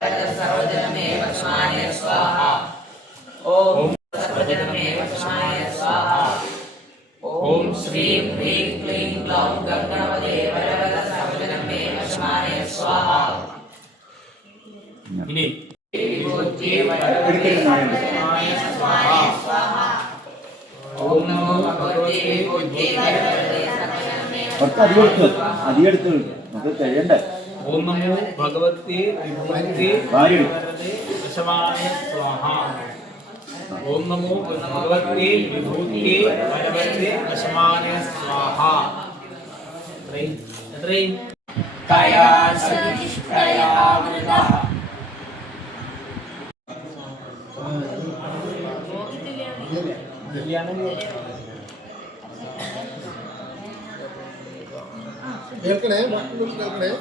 सर्वजनमेव तस्मै स्वाहा। ओम सर्वजनमेव तस्मै स्वाहा। ओम श्रीं ह्रीं क्लीं ग्लौं गणपते वरवरद सर्वजनमेव तस्मै स्वाहा। इനി विभूति वरवरदे सर्वजनमेव तस्मै स्वाहा। ओम नमो भगवते विभूति वरवरदे सर्वजनमेव तस्मै स्वाहा। ओम नमो भगवते विभूति वरवरदे दशमाय स्वाहा। ओम नमो भगवते विभूति वरवरदे दशमाय स्वाहा। कया सतिष्ठया वृतः കേൾക്കണേ ബാക്കിയുള്ള കേൾക്കണേ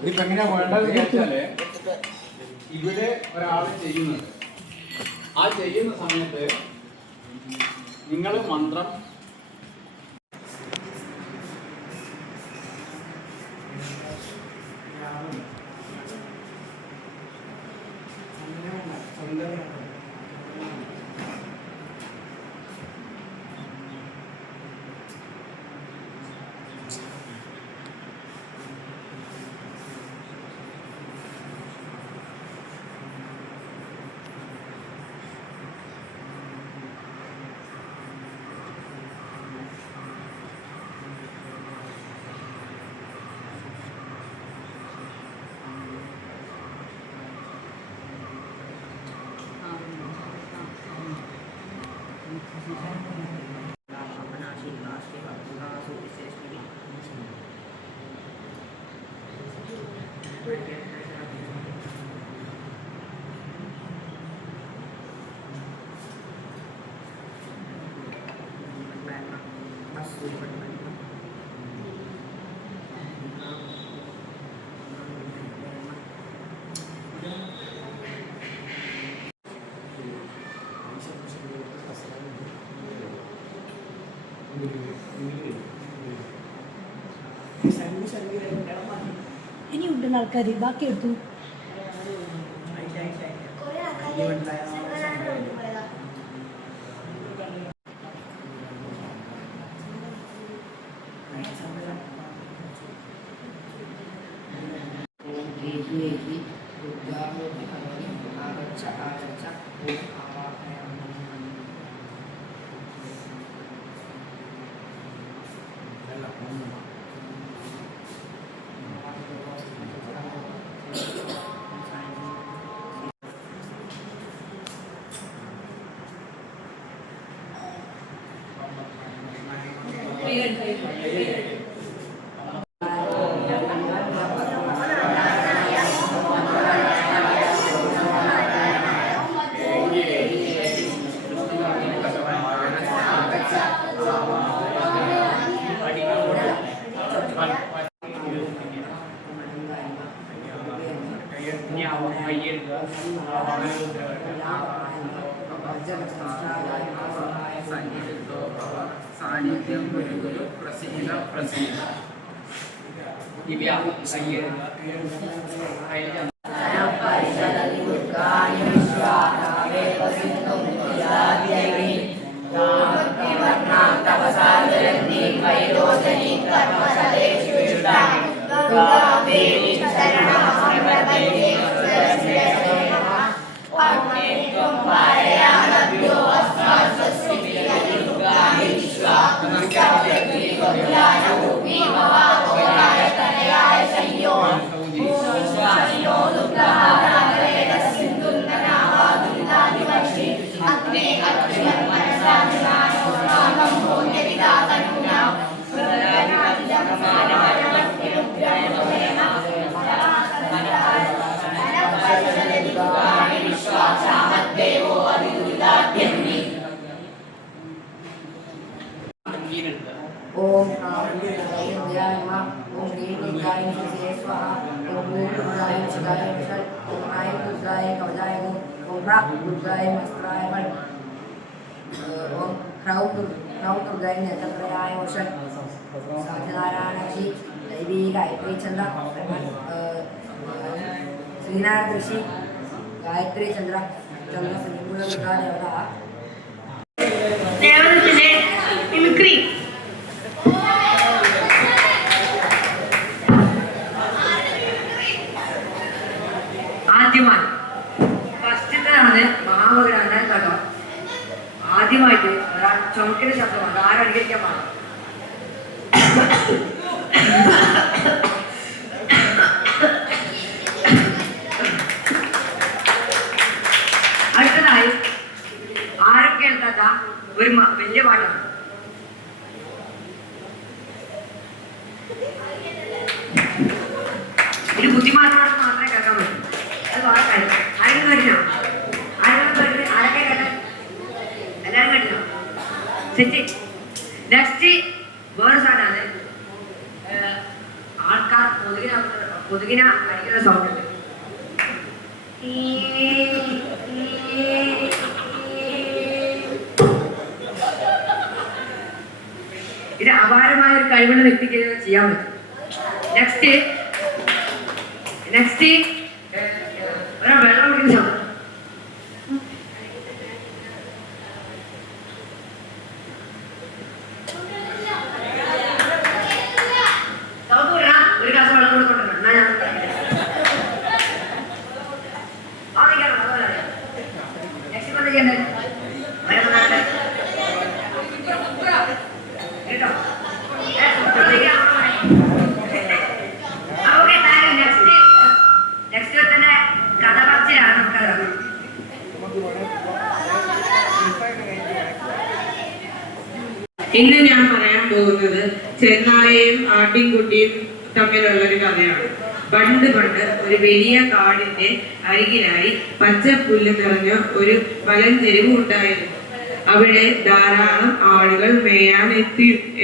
ഇതിപ്പോ എങ്ങനെയാ വേണ്ടതെന്ന് ചോദിച്ചാല് ഇവിടെ ഒരാള് ചെയ്യുന്നുണ്ട്. ആ ചെയ്യുന്ന സമയത്ത് നിങ്ങൾ മന്ത്രം ഇനിയുണ്ടല്ലോ ആൾക്കാർ ബാക്കി എടുത്തു. സാന്നിധ്യം ഗുരു പ്രസീത പ്രസീത ദിവ്യ തപസാ ओम विद्याय नमः ओम ह्रीं दुर्गाय नमः स्वाहा ओम भूम दुर्गाय शिवाय नमः ओम ऐं दुर्गाय कवचाय नमः ओम ह्रां दुर्गाय वस्त्राय नमः ओम ह्रौं दुर्गाय नेत्रत्रयाय नमः साध्यनारायणाक्षी दैवी गायत्री चंद्र श्रीनारायण ऋषि गायत्री चंद्र चंद्र श्रीमूल दुर्गा देवता ദേവതത്തിലെ മിമിക്രി ആദ്യമായി ഫസ്റ്റിലാണ് മഹാബലിയാണ് കേട്ടോ. ആദ്യമായിട്ട് ഒരാൾ ചുമക്കുന്ന ശബ്ദമാണ് ആരനുകരിക്കാൻ പാടില്ല. അടുത്തതായി ആരും കേൾക്കാത്ത ഒരു വലിയ പാട്ടാണ്. ഒരു ബുദ്ധിമാനോട് മാത്രമേ കേൾക്കാൻ പറ്റൂ. അത് വളരെ കാര്യം. ആരെങ്കിലും കേട്ടിനോ? ആരൊക്കെ കേട്ടെ? എല്ലാവരും കേട്ടിനോ? സെറ്റ്. നെക്സ്റ്റ് വേറെ സാധനമാണ് ആൾക്കാർ കൊതുകിന അടിക്കുന്ന സൗണ്ട് ഉണ്ട്. ഇത് അപാരമായ ഒരു കഴിവുള്ള വ്യക്തിക്ക് ചെയ്യാൻ പറ്റും. നെക്സ്റ്റ് ഒരാൾ വെള്ളം കുടിക്കുന്ന ശബ്ദം. ഒരു ഗ്ലാസ് വെള്ളം കൊടുക്കണ്ട. എന്നാ ഞാൻ നെക്സ്റ്റ് എന്താ ചെയ്യണ്ടേ? കേട്ടോ? നെക്സ്റ്റ് തന്നെ കഥ പറച്ചിലാണ് നമുക്കത്. ഇന്ന് ഞാൻ പറയാൻ പോകുന്നത് ചെന്നായയും ആട്ടിൻകുട്ടിയും തമ്മിലുള്ള ഒരു കഥയാണ്. പണ്ട് ഒരു വലിയ കാടിന്റെ അരികിലായി പച്ചപ്പുല്ല് നിറഞ്ഞ ഒരു മലഞ്ചെരിവ് ഉണ്ടായിരുന്നു. അവിടെ ധാരാളം ആളുകൾ മേയാൻ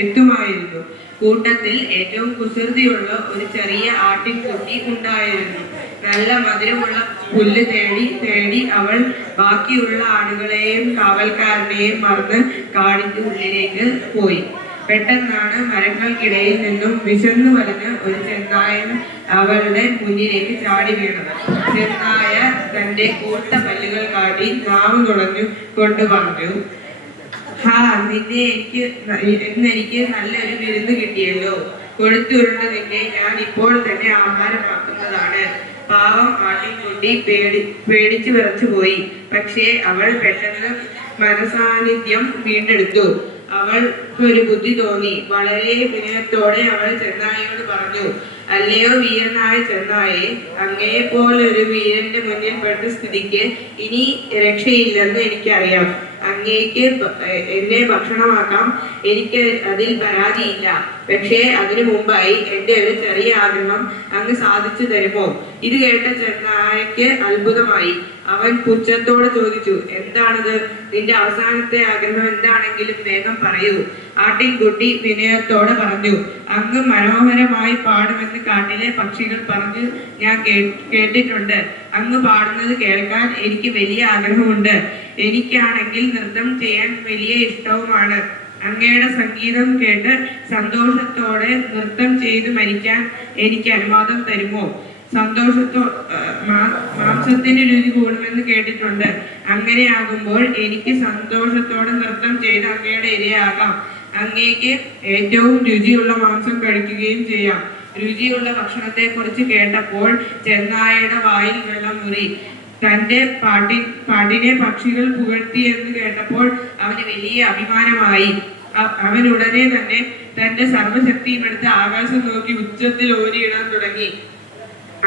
എത്തുമായിരുന്നു. കൂട്ടത്തിൽ ഏറ്റവും കുസൃതിയുള്ള ഒരു ചെറിയ ആട്ടിൻകുട്ടി ഉണ്ടായിരുന്നു. നല്ല മധുരമുള്ള പുല്ല് തേടി അവൾ ബാക്കിയുള്ള ആടുകളെയും കാവൽക്കാരനെയും മറന്ന് കാടിന്റെ ഉള്ളിലേക്ക് പോയി. പെട്ടെന്നാണ് മരങ്ങൾക്കിടയിൽ നിന്നും വിശന്നു വലഞ്ഞ ഒരു ചെന്നായൻ അവളുടെ മുന്നിലേക്ക് ചാടി വീണത്. ചെന്നായ തന്റെ കൂട്ട പല്ലുകൾ കാട്ടി നാവ് നുളഞ്ഞു കൊണ്ട് പറഞ്ഞു, ഇന്നെനിക്ക് നല്ലൊരു വിരുന്ന് കിട്ടിയല്ലോ. കൊഴുത്തുരുണ്ട് നിന്നെ ഞാൻ ഇപ്പോൾ തന്നെ ആഹാരമാക്കുന്നതാണ്. പാവം ആട്ടിൻകുട്ടി പേടിച്ചു വിറച്ചു പോയി. പക്ഷേ അവൾ പെട്ടെന്ന് മനസാന്നിധ്യം വീണ്ടെടുത്തു. അവൾക്കൊരു ബുദ്ധി തോന്നി. വളരെ വിനയത്തോടെ അവൾ ചെന്നായയോട് പറഞ്ഞു, അല്ലയോ വീരനായ ചെന്നായെ, അങ്ങയെപ്പോലൊരു വീരന്റെ മുന്നിൽ പെട്ട സ്ഥിതിക്ക് ഇനി രക്ഷയില്ലെന്ന് എനിക്കറിയാം. അങ്ങേക്ക് എന്നെ ഭക്ഷണമാക്കാം, എനിക്ക് അതിൽ പരാതിയില്ല. പക്ഷേ അതിനു മുമ്പായി എൻ്റെ ഒരു ചെറിയ ആഗ്രഹം അങ്ങ് സാധിച്ചു തരുമോ? ഇത് കേട്ട ചെന്നായക്ക് അത്ഭുതമായി. അവൻ പുച്ഛത്തോടെ ചോദിച്ചു, എന്താണത്? നിന്റെ അവസാനത്തെ ആഗ്രഹം എന്താണെങ്കിലും വേഗം പറയൂ. ആട്ടിൻകുട്ടി വിനയത്തോടെ പറഞ്ഞു, അങ്ങ് മനോഹരമായി പാടുമെന്ന് കാട്ടിലെ പക്ഷികൾ പറഞ്ഞു ഞാൻ കേട്ടിട്ടുണ്ട്. അങ്ങ് പാടുന്നത് കേൾക്കാൻ എനിക്ക് വലിയ ആഗ്രഹമുണ്ട്. എനിക്കാണെങ്കിൽ നൃത്തം ചെയ്യാൻ വലിയ ഇഷ്ടവുമാണ്. അങ്ങയുടെ സംഗീതം കേട്ട് സന്തോഷത്തോടെ നൃത്തം ചെയ്തു മരിക്കാൻ എനിക്ക് അനുവാദം തരുമോ? മാംസത്തിന് രുചി കൂടുമെന്ന് കേട്ടിട്ടുണ്ട്. അങ്ങനെയാകുമ്പോൾ എനിക്ക് സന്തോഷത്തോടെ നൃത്തം ചെയ്ത് അങ്ങയുടെ ഇരയാകാം. അങ്ങേക്ക് ഏറ്റവും രുചിയുള്ള മാംസം കഴിക്കുകയും ചെയ്യാം. രുചിയുള്ള ഭക്ഷണത്തെ കുറിച്ച് കേട്ടപ്പോൾ ചെന്നായയുടെ വായിൽ വെള്ളം മുറി. തന്റെ പാട്ടിനെ പക്ഷികൾ പുകഴ്ത്തി എന്ന് കേട്ടപ്പോൾ അവന് വലിയ അഭിമാനമായി. അവൻ ഉടനെ തന്നെ തന്റെ സർവ്വശക്തിയും എടുത്ത് ആകാശം നോക്കി ഉച്ചത്തിൽ ഓരിയിടാൻ തുടങ്ങി.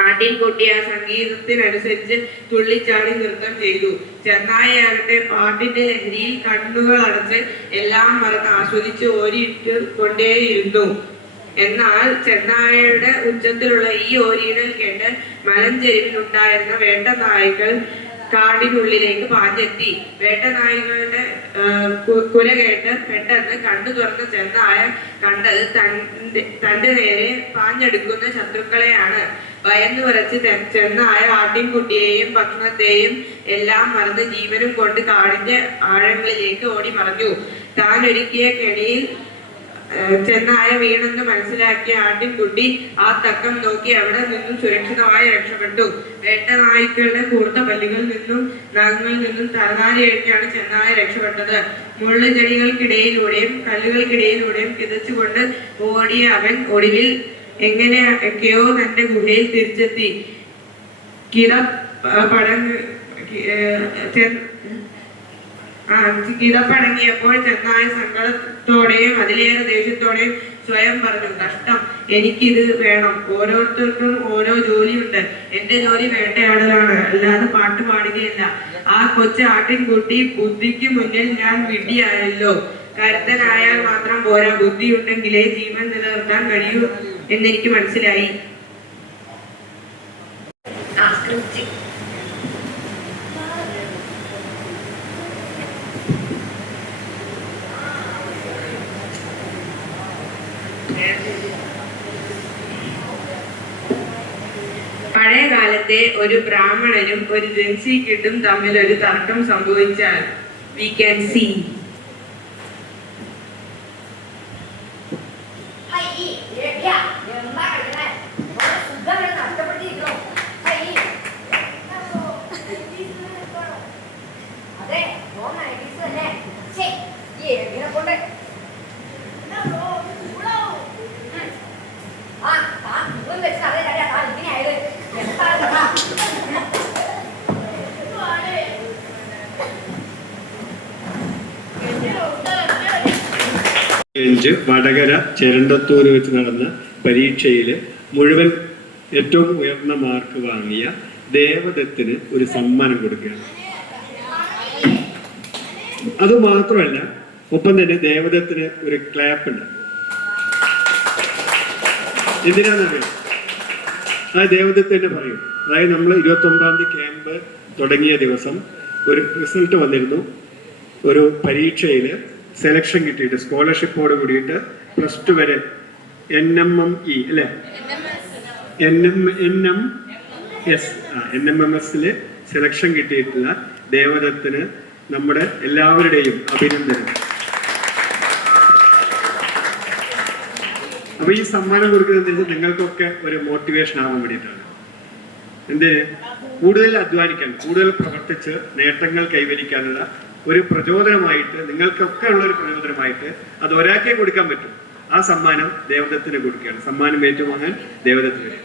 ആട്ടിൻകുട്ടി ആ സംഗീതത്തിനനുസരിച്ച് തുള്ളിച്ചാടി നൃത്തം ചെയ്തു. ചെന്നായയാകട്ടെ പാട്ടിന്റെ ലഹരിയിൽ കണ്ണുകൾ അടച്ച് എല്ലാം മറന്ന് ആസ്വദിച്ച് ഓരിയിട്ട് കൊണ്ടേയിരുന്നു. എന്നാൽ ചെന്നായയുടെ ഉച്ചത്തിലുള്ള ഈ ഓരിയിടൽ കേട്ട് മലഞ്ചെരിവിലുണ്ടായിരുന്ന വേട്ടനായ്ക്കൾ കാടിനുള്ളിലേക്ക് പാഞ്ഞെത്തി. വേട്ടനായ്ക്കളുടെ കുല കേട്ട് പെട്ടെന്ന് കണ്ണു തുറന്ന ചെന്നായ കണ്ടത് തന്റെ നേരെ പാഞ്ഞെടുക്കുന്ന ശത്രുക്കളെയാണ്. ഭയന്നു വിറച്ച് ചെന്നായ ആട്ടിൻകുട്ടിയെയും ഭക്ഷണത്തെയും എല്ലാം മറന്ന് ജീവനും കൊണ്ട് കാടിന്റെ ആഴങ്ങളിലേക്ക് ഓടി മറഞ്ഞു. താൻ ഒരുക്കിയ കെണിയിൽ ചെന്നായ വീണെന്ന് മനസ്സിലാക്കിയ ആട്ടിൻകുട്ടി ആ തക്കം നോക്കി അവിടെ നിന്നും സുരക്ഷിതമായി രക്ഷപ്പെട്ടു. വേട്ടനായ്ക്കളുടെ കൂർത്ത പല്ലുകളിൽ നിന്നും നഖങ്ങളിൽ നിന്നും തലനാരിഴക്കാണ് ചെന്നായ രക്ഷപ്പെട്ടത്. മുള്ളുചെടികൾക്കിടയിലൂടെയും കല്ലുകൾക്കിടയിലൂടെയും കിതച്ചുകൊണ്ട് ഓടിയ അവൻ ഒടുവിൽ എങ്ങനെയൊക്കെയോ തന്റെ ഗുഹയിൽ തിരിച്ചെത്തി. കിടപ്പടങ്ങിയപ്പോൾ ചെന്നായ സങ്കടത്തോടെയും അതിലേറെ ദേഷ്യത്തോടെയും സ്വയം പറഞ്ഞു, കഷ്ടം, എനിക്കിത് വേണം. ഓരോരുത്തർക്കും ഓരോ ജോലിയുണ്ട്. എന്റെ ജോലി വേട്ടയാടലാണ്, അല്ലാതെ പാട്ട് പാടുകയല്ല. ആ കൊച്ചു ആട്ടിൻകുട്ടി ബുദ്ധിക്ക് മുന്നിൽ ഞാൻ വിഡ്ഢിയായല്ലോ. കരുത്തനായാൽ മാത്രം പോരാ, ബുദ്ധിയുണ്ടെങ്കിലേ ജീവൻ നിലനിർത്താൻ കഴിയൂ എന്നെനിക്ക് മനസ്സിലായി. പഴയ കാലത്തെ ഒരു ബ്രാഹ്മണനും ഒരു ജൻസിക്കിട്ടും തമ്മിൽ ഒരു തർക്കം സംഭവിച്ചാൽ we can see. Vadakara Cherandathur വെച്ച് നടന്ന പരീക്ഷയിൽ മുഴുവൻ ഏറ്റവും ഉയർന്ന മാർക്ക് വാങ്ങിയ ദേവദത്തിന് ഒരു സമ്മാനം കൊടുക്കുകയാണ്. അതുമാത്രമല്ല, ഒപ്പം തന്നെ ദേവദത്തിന് ഒരു ക്ലാപ്പ് ഉണ്ട്. എന്തിനാണെന്നറിയാം? ആ ദേവദത്ത് തന്നെ പറയും. അതായത് നമ്മൾ 29-ാം തീയതി ക്യാമ്പ് തുടങ്ങിയ ദിവസം ഒരു റിസൾട്ട് വന്നിരുന്നു. ഒരു പരീക്ഷയിൽ സെലക്ഷൻ കിട്ടിയിട്ട് സ്കോളർഷിപ്പോട് കൂടിയിട്ട് +2 വരെ NMME അല്ലേ, NMMS സെലക്ഷൻ കിട്ടിയിട്ടുള്ള ദേവദത്തിന് നമ്മുടെ എല്ലാവരുടെയും അഭിനന്ദനം. അപ്പൊ ഈ സമ്മാനം കൊടുക്കുന്നത് നിങ്ങൾക്കൊക്കെ ഒരു മോട്ടിവേഷൻ ആവാൻ വേണ്ടിയിട്ടാണ്. എന്തിന്? കൂടുതൽ അധ്വാനിക്കാൻ, കൂടുതൽ പ്രവർത്തിച്ച് നേട്ടങ്ങൾ കൈവരിക്കാനുള്ള ഒരു പ്രചോദനമായിട്ട്, നിങ്ങൾക്കൊക്കെ ഉള്ള ഒരു പ്രചോദനമായിട്ട് അത് ഒരാൾക്കേ കൊടുക്കാൻ പറ്റും. ആ സമ്മാനം ദേവദത്തിന് കൊടുക്കുകയാണ്. സമ്മാനം ഏറ്റുവാങ്ങാൻ ദേവദത്ത് വരും.